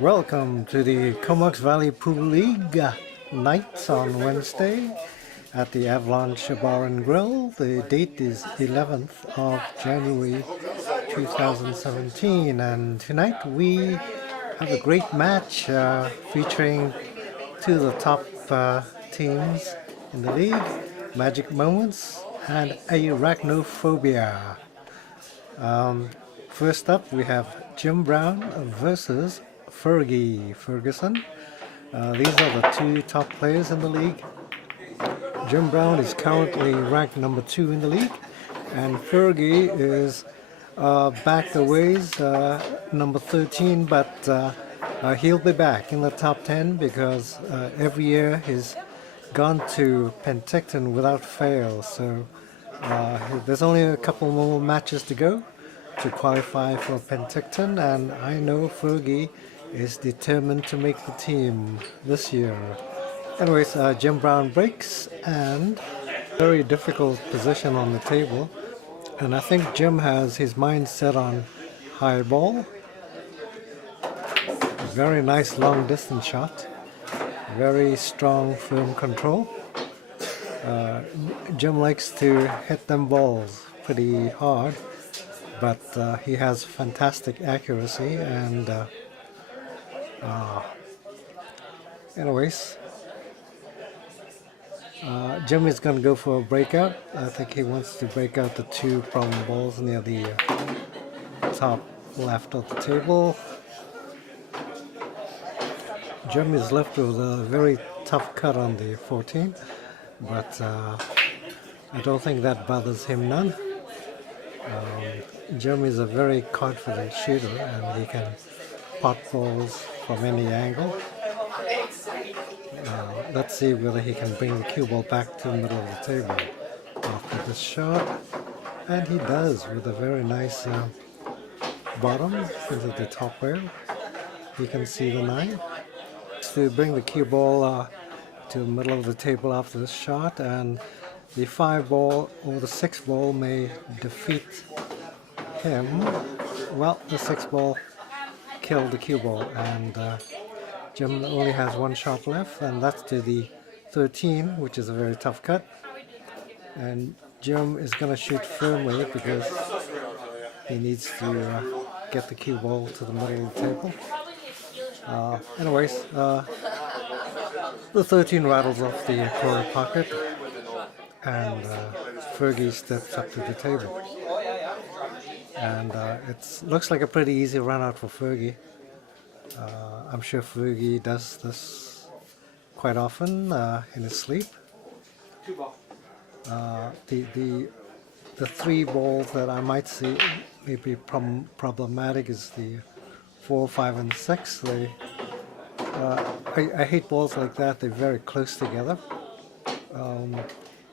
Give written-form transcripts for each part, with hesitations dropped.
Welcome to the Comox Valley Pool League nights on Wednesday at the Avalanche Bar and Grill. The date is 11th of January 2017, and tonight we have a great match featuring two of the top teams in the league, Magic Moments and A-Rack-No-Phobia. First up, we have Jim Brown versus Ferguson. These are the two top players in the league. Jim Brown is currently ranked number 2 in the league, and Fergie is back a ways, number 13, but he'll be back in the top 10 because every year he's gone to Penticton without fail. So there's only a couple more matches to go to qualify for Penticton, and I know Fergie is determined to make the team this year. Anyways, Jim Brown breaks, and very difficult position on the table, and I think Jim has his mind set on high ball. Very nice long distance shot, very strong firm control. Jim likes to hit them balls pretty hard, but he has fantastic accuracy, and anyways, Jim is going to go for a breakout. I think he wants to break out the two problem balls near the top left of the table. Jim is left with a very tough cut on the 14, but I don't think that bothers him none. Jim is a very confident shooter, and he can pot balls from any angle. Let's see whether he can bring the cue ball back to the middle of the table after this shot. And he does, with a very nice bottom into the top rail. He can see the 9. To bring the cue ball to the middle of the table after this shot, and the 5 ball or the 6 ball may defeat him. Well, the 6 ball killed the cue ball, and Jim only has one shot left, and that's to the 13, which is a very tough cut. And Jim is going to shoot firmly because he needs to get the cue ball to the middle of the table. Anyways, the 13 rattles off the corner pocket, and Fergie steps up to the table. And it looks like a pretty easy run out for Fergie. I'm sure Fergie does this quite often in his sleep. The 3 balls that I might see maybe problematic is the 4, 5, and 6. I hate balls like that. They're very close together.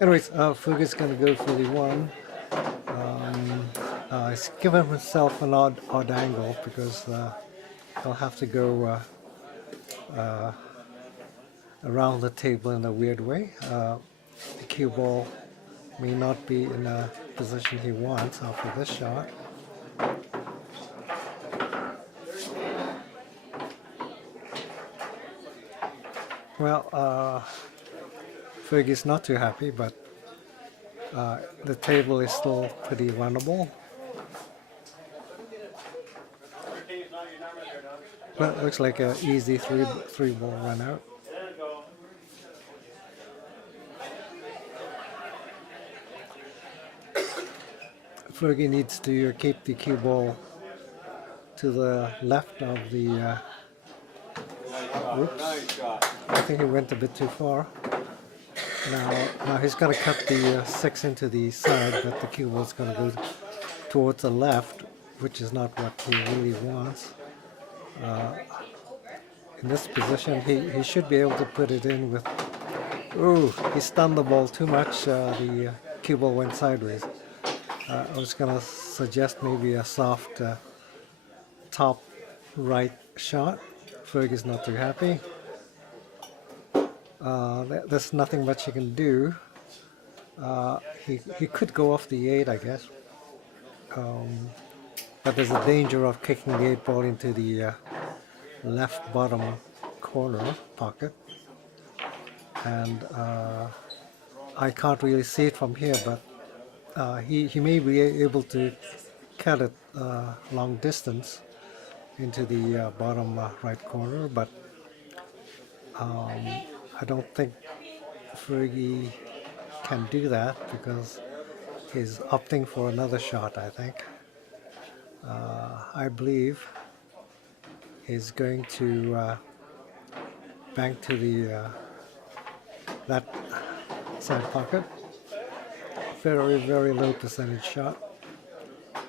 Anyways, Fergie's going to go for the 1. He's given himself an odd angle because he'll have to go around the table in a weird way. The cue ball may not be in a position he wants after this shot. Well, Fergie's not too happy, but the table is still pretty runnable. But it looks like an easy three ball run out. Fergie needs to keep the cue ball to the left of the oops, I think he went a bit too far. Now he's going to cut the 6 into the side, but the cue ball is going to go towards the left, which is not what he really wants. In this position, he should be able to put it in with... Ooh, he stunned the ball too much. The cue ball went sideways. I was going to suggest maybe a soft top right shot. Fergie's not too happy. There's nothing much he can do. He could go off the 8, I guess. But there's a danger of kicking the 8 ball into the left bottom corner pocket, and I can't really see it from here, but he may be able to cut it long distance into the bottom right corner, but I don't think Fergie can do that because he's opting for another shot, I think. I believe he's going to bank to the that side pocket. Very, very low percentage shot,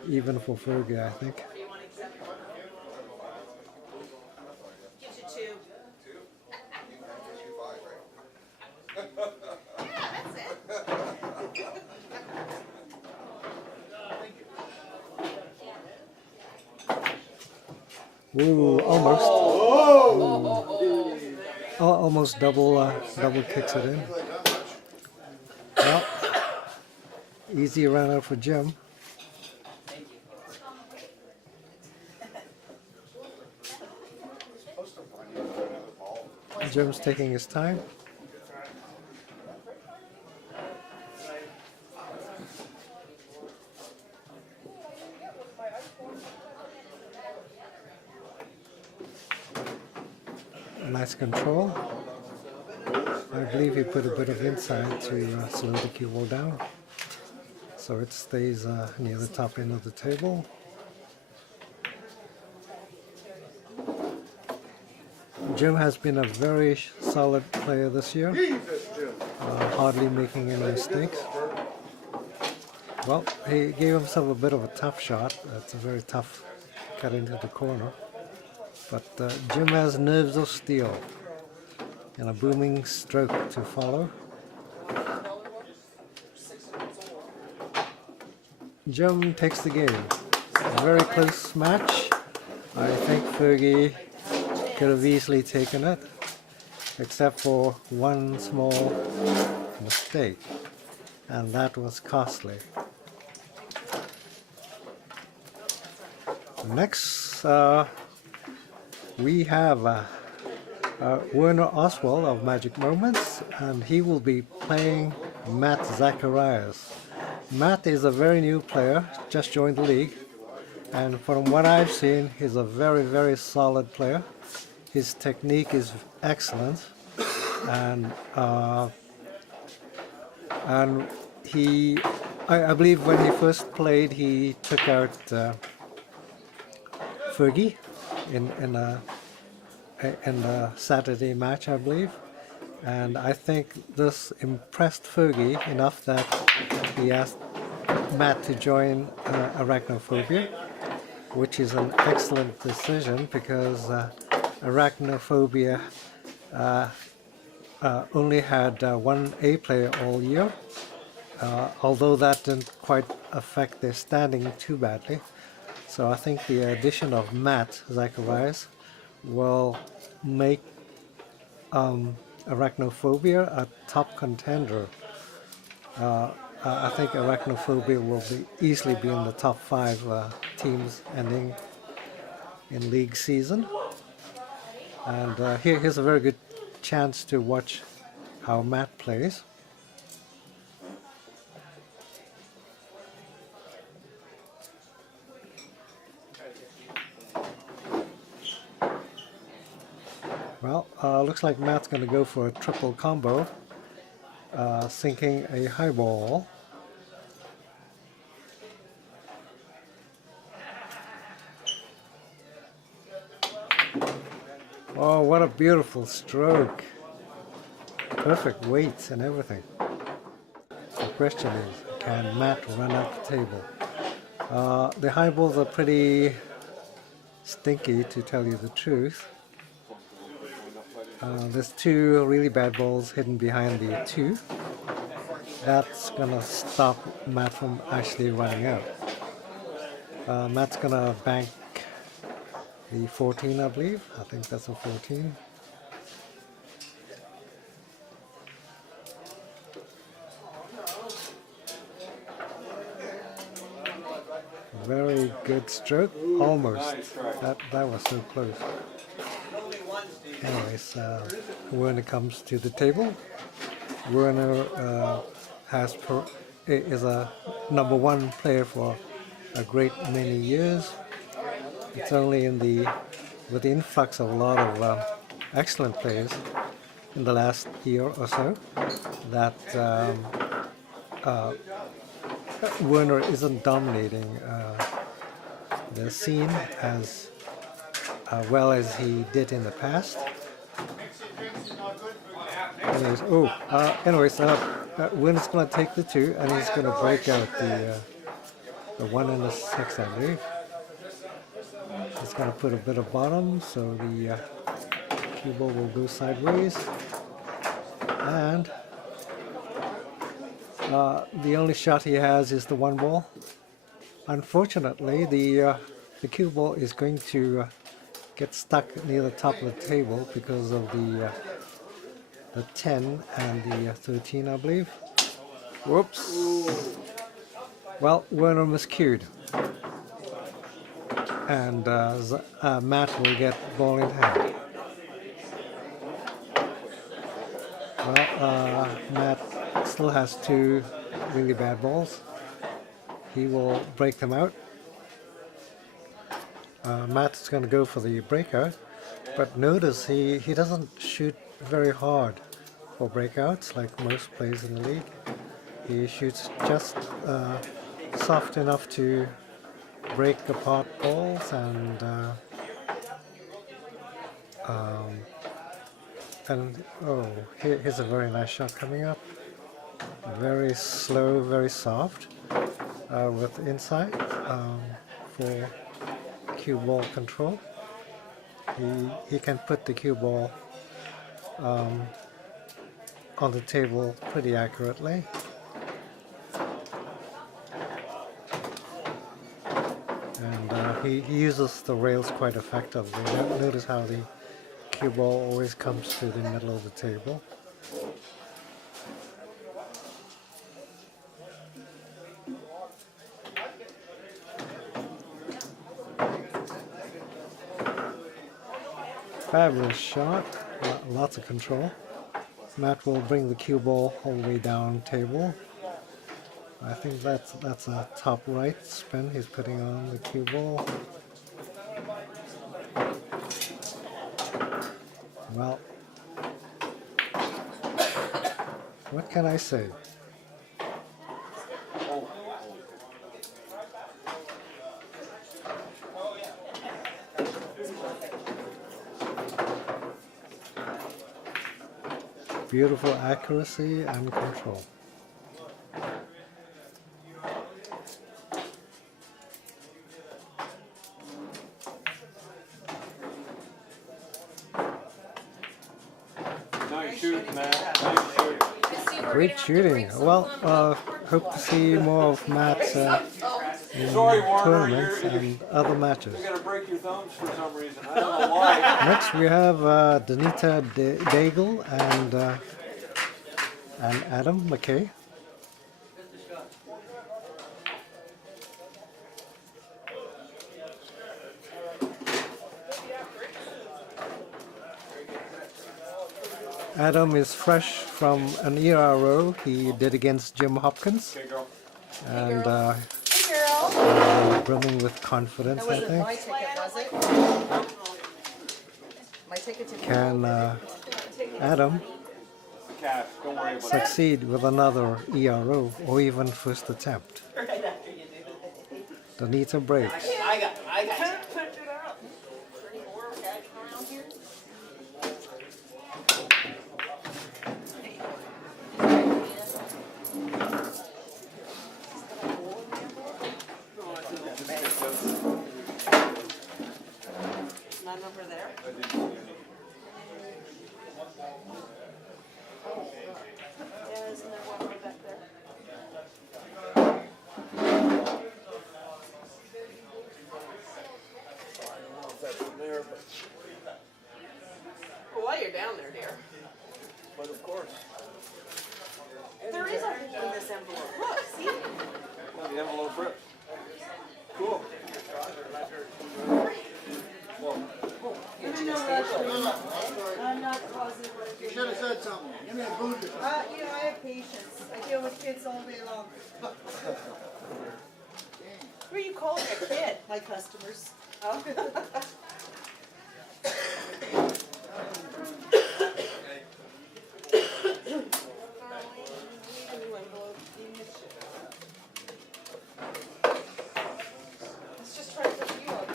even for Fergie, I think. Ooh, almost. Almost double kicks it in. Well, easy run out for Jim. Jim's taking his time. Nice control. I believe he put a bit of inside to slow the cue ball down, so it stays near the top end of the table. Jim has been a very solid player this year, hardly making any mistakes. Well, he gave himself a bit of a tough shot. It's a very tough cut into the corner. But Jim has nerves of steel and a booming stroke to follow. Jim takes the game. A very close match. I think Fergie could have easily taken it, except for one small mistake, and that was costly. Next, we have Werner Oswald of Magic Moments, and he will be playing Matt Zacharias. Matt is a very new player, just joined the league, and from what I've seen, he's a very, very solid player. His technique is excellent, and I believe when he first played, he took out Fergie in a Saturday match, I believe, and I think this impressed Fergie enough that he asked Matt to join A-Rack-No-Phobia, which is an excellent decision because A-Rack-No-Phobia only had one A player all year, although that didn't quite affect their standing too badly. So I think the addition of Matt Zacharias will make A-Rack-No-Phobia a top contender. I think A-Rack-No-Phobia will easily be in the top 5 teams ending in league season. And here's a very good chance to watch how Matt plays. Well, looks like Matt's going to go for a triple combo, sinking a high ball. Oh, what a beautiful stroke. Perfect weights and everything. The question is, can Matt run up the table? The high balls are pretty stinky, to tell you the truth. There's 2 really bad balls hidden behind the 2. That's gonna stop Matt from actually running out. Matt's gonna bank the 14, I believe. I think that's a 14. Very good stroke. Almost. That was so close. Anyways, when it comes to the table, Werner is a #1 player for a great many years. It's only with the influx of a lot of excellent players in the last year or so that Werner isn't dominating the scene as well as he did in the past. Anyways, Werner's going to take the 2 and he's going to break out the 1 and the 6, I believe. He's going to put a bit of bottom so the cue ball will go sideways. And the only shot he has is the 1 ball. Unfortunately, the cue ball is going to get stuck near the top of the table because of the 10 and the 13, I believe. Whoops. Well, Werner miscued. And Matt will get ball in hand. Well, Matt still has 2 really bad balls. He will break them out. Matt's going to go for the breakout, but notice he doesn't shoot very hard for breakouts like most players in the league. He shoots just soft enough to break apart balls, and oh, here's a very nice shot coming up. Very slow, very soft, with inside for cue ball control. He can put the cue ball on the table pretty accurately. And he uses the rails quite effectively. Notice how the cue ball always comes to the middle of the table. Fabulous shot, lots of control. Matt will bring the cue ball all the way down table. I think that's a top right spin he's putting on the cue ball. Well, what can I say? Beautiful accuracy and control. Nice shooting, Matt. Nice shooting. Great shooting. Well, hope to see more of Matt's in tournaments and other matches. You're gonna break your thumbs for some reason. I don't know why. Next we have Danita Daigle and Adam McKay. Adam is fresh from an ERO he did against Jim Hopkins, and brimming with confidence, I think. My ticket, was it? My ticket to Can Adam Cash, don't worry about it. succeed with another ERO or even first attempt? Danita breaks. I got it. None over there. Yeah, isn't there one right back there? Well, while you're down there, dear. But of course. There is a hole in this envelope. Look, see? Well, the envelope ripped. Cool. There's no rush. toys all day long. Who are you calling a kid? My customers. Oh. Let's just try to put you on the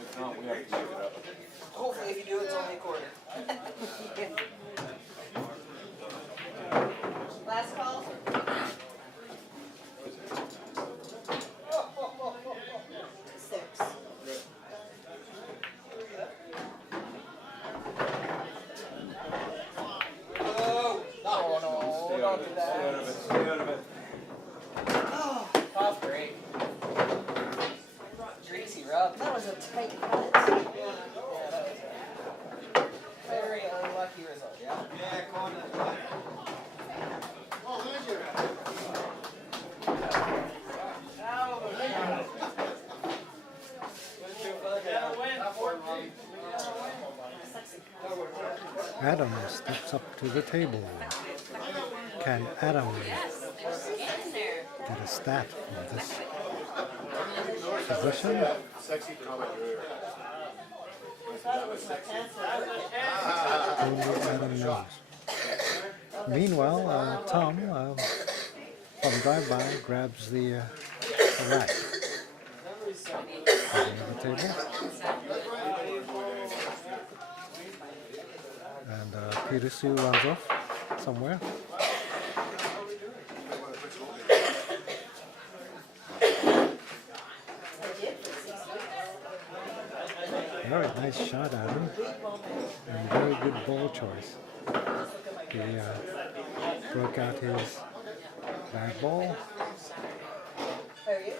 If not, we have to give it up. Hopefully if you do, it's only a quarter. Last call? Six. Oh, no, don't do Stay out of that. it. Stay out of it. Oh, Off break. Greasy rub. that was a tight cut. Yeah, that was very unlucky result. Yeah. Yeah, come on. Adam steps up to the table. Can Adam get a stat from this position? Only Adam knows. Meanwhile, Tom, from drive-by, grabs the rack on the table. And Peter Sue runs off somewhere. Very nice shot, Adam, and very good ball choice. He broke out his bad ball. Are you?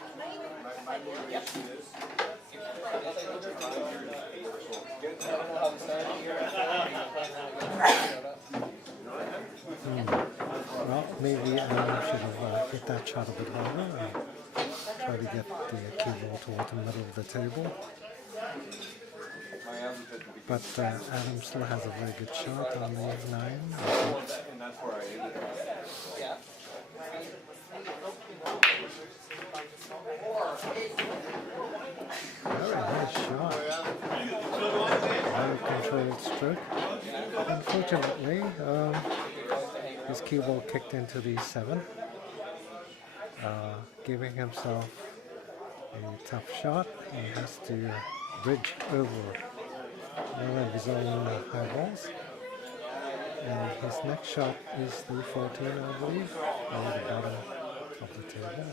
Well, maybe Adam should have hit that shot a bit longer. Try to get the cue ball towards the middle of the table. But Adam still has a very good shot on the 9. And that's where I ended it. Yeah. Very nice shot. Very controlled stroke. Unfortunately, his cue ball kicked into the 7, giving himself a tough shot. He has to bridge over one of his own high balls. And his next shot is the 14, I believe, on the bottom of the table.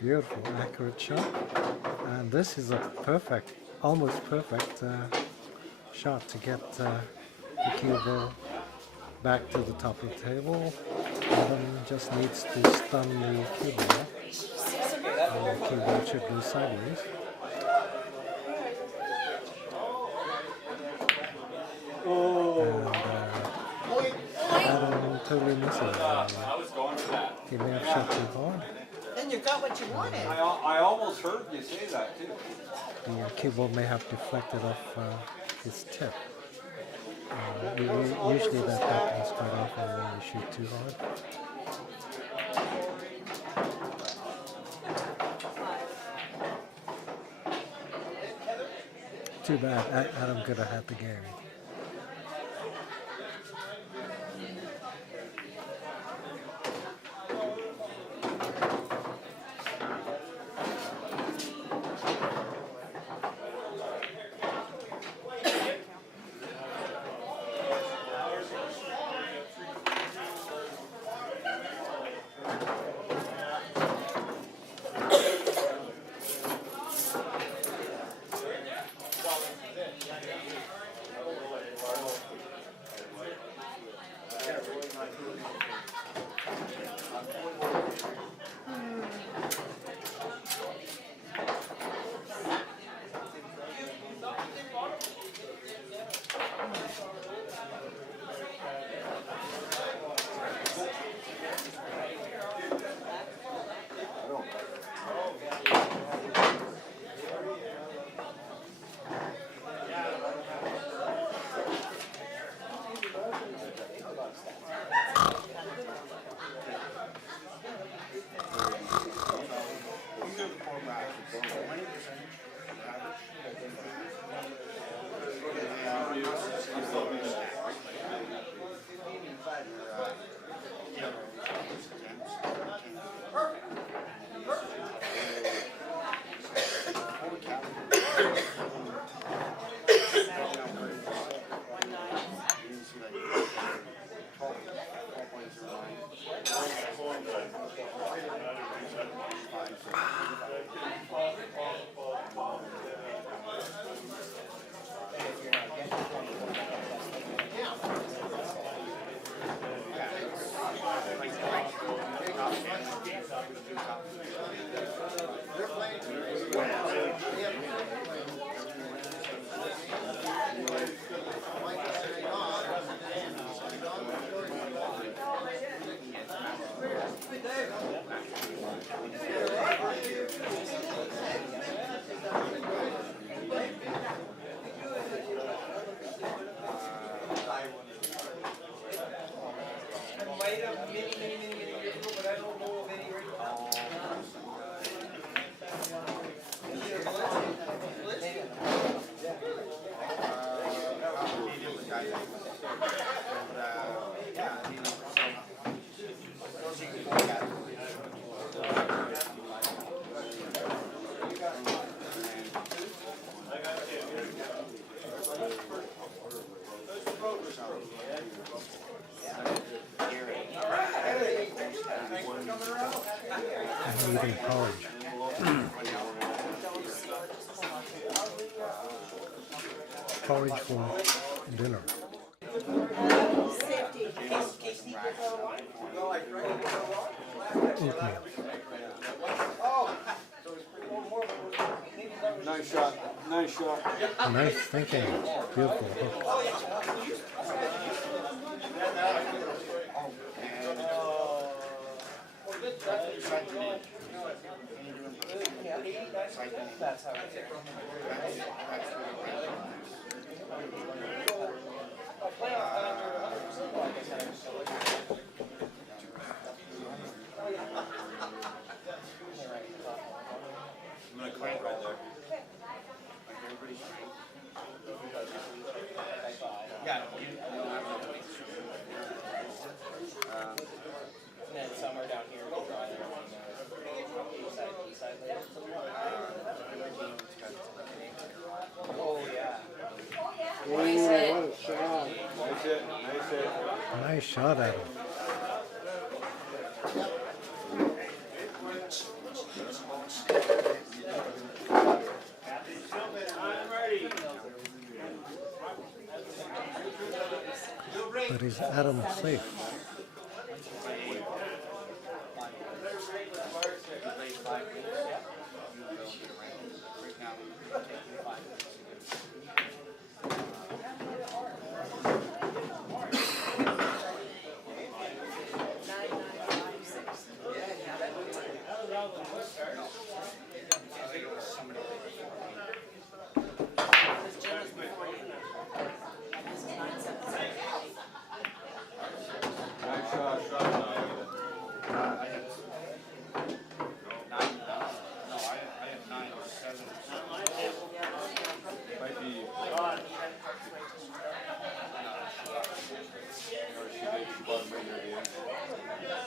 Beautiful, accurate shot. And this is a perfect, almost perfect shot to get the cue ball back to the top of the table. Adam just needs to stun the cue ball. And the cue ball should go sideways. And Adam totally misses. He may have shot too hard. Then you got what you wanted. I almost heard you say that too. The cue ball may have deflected off his tip. Usually that happens quite often when you shoot too hard. Too bad. Adam could have had the game. eating porridge. Porridge for dinner. Oatmeal. Nice shot. Nice shot. Nice thinking. Beautiful hook. That's how it's I'm gonna crank right there. And then somewhere down here, we'll draw it. East side later. Oh, yeah. Nice hit. Nice hit. Nice hit. Nice shot at him. But is Adam safe? Nice shot. Might be. Or she bought him right near the end.